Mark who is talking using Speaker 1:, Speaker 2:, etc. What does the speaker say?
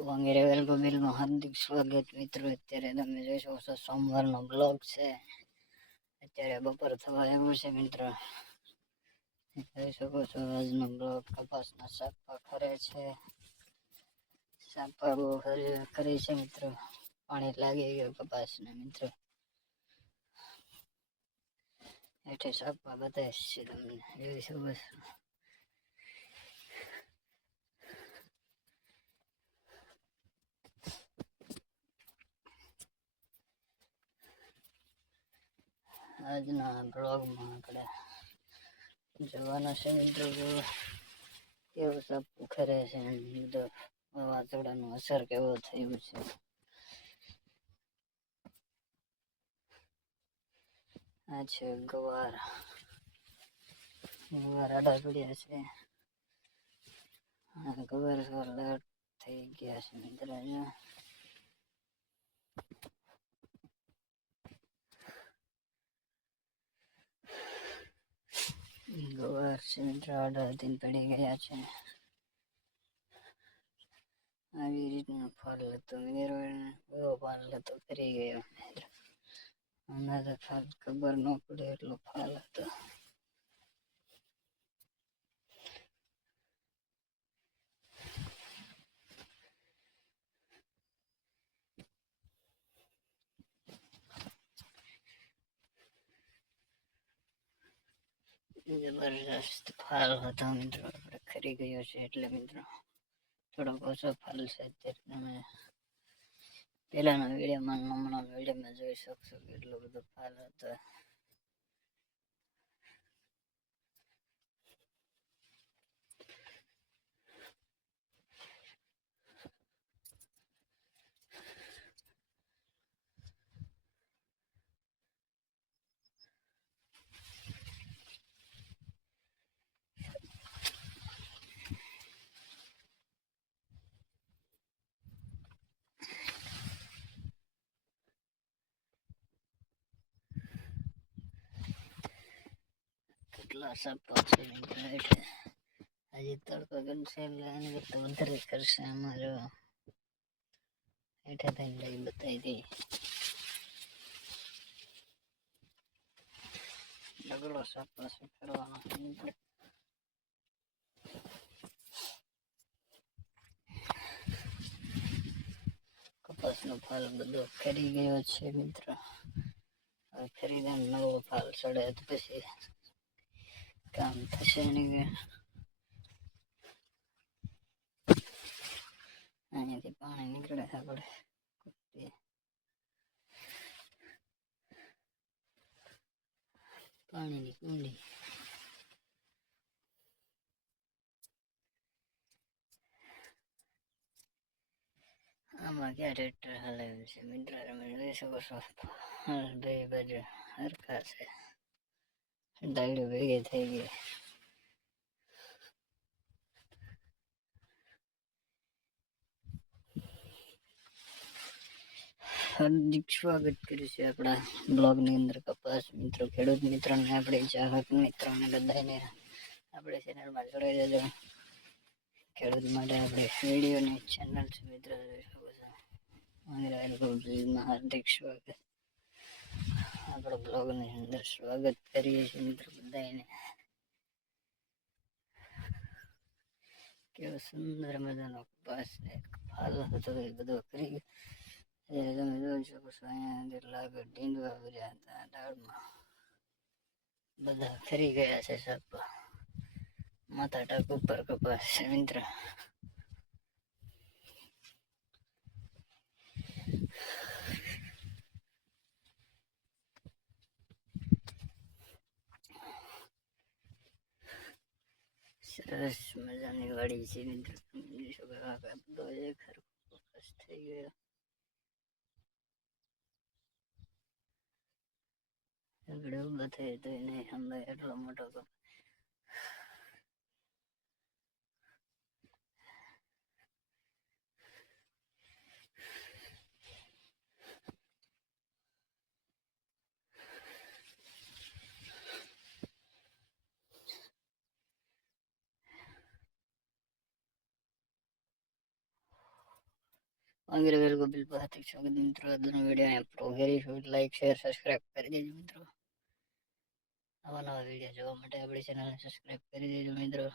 Speaker 1: ગોબેલમાં હાર્દિક સ્વાગત મિત્રો, અત્યારે તમે જોઈ શકો છો સોમવારનો બ્લોગ છે. અત્યારે બપોર થવા આવ્યો છે મિત્રો. જોઈ શકો છો, આજનો બ્લોગ કપાસના સાપા ખરે છે. સાપા બહુ ખરે છે મિત્રો. પાણી લાગી ગયું કપાસને મિત્રો. હેઠે સાપા બતાવીશ તમને. જોઈ શકો છો. આજના બ્લોગમાં આપણે જવાના છે મિત્રો. કેવું સબ ખરે છે બધું અસર કેવો થયું છે? આ છે ગવાર. ગવાર આડા પડ્યા છે. ગવાર લાટ થઈ ગયા છે મિત્રો મિત્રો આડા દિન પડી ગયા છે. આવી રીતનો ફળ હતો મેરો એવો ફળ હતો કરી ગયો આના તો ફળ ખબર ન પડે, એટલો ફળ હતો. જબરજસ્ત ફાલ હતો મિત્રો. આપણે ખરી ગયો છે એટલે મિત્રો થોડોક ઓછો ફાલ છે અત્યારે તમે પેલાના વિડીયોમાં હમણાં વિડીયોમાં જોઈ શકશો કેટલો બધો ફાલ હતો. કેટલા સાપા છે. હજી તડકો ગનશે એટલે તો વધારે કરશે અમારો. હેઠે થઈને લઈ બતાવી દઈ ડગલો સાપા છે કરવાનો કપાસનો ફાલ બધો ખરી ગયો છે, મિત્રો. ખરીને નવો ફાલ ચડે તો પછી કામ થશે નહીં અહીંયાથી પાણી નીકળે છે આપણે પાણીની કુંડી આમાં ક્યાં ટ્રેક્ટર હલાવ્યું છે મિત્ર તમે જોઈ શકો છો બે બાજુ હરખા છે ડાયડો ભેગી થઈ ગઈ. હાર્દિક સ્વાગત કર્યું છે આપણા બ્લોગની અંદર કપાસ મિત્રો, ખેડૂત મિત્રોને, આપણે ચાહક મિત્રોને બધાને. આપણે ચેનલમાં જોડાઈ જજો ખેડૂત માટે આપણે વિડીયોની ચેનલ છે જોઈ શકો હાર્દિક સ્વાગત. આપણો બ્લોગની અંદર સ્વાગત કરીએ છીએ મિત્રો બધાને કેવો સુંદર મજાનો કપાસ એક ફાલ હતો એ બધો કરી ગયો. તમે જોઈ શકો છો, અહીંયા કેટલાક ડીંડવા ભર્યા હતા ડાળમાં બધા ફરી ગયા છે સાપા માથા ટાક ઉપર કપાસ છે, મિત્ર. સરસ મજાની વાડી છે મિત્ર. તમે જોઈ શકો છો આ બધો એક હરખો કપાસ થઈ ગયો. એટલો મોટો વગેરે વગેરે ગોબિલ છો કે મિત્રો. આજનો વીડિયો અહીંયા પૂરો કરીશું લાઈક શેર સબસ્ક્રાઇબ કરી દેજો, મિત્રો. નવા નવા વીડિયો જોવા માટે આપણી ચેનલને સબસ્ક્રાઇબ કરી દેજો, મિત્રો.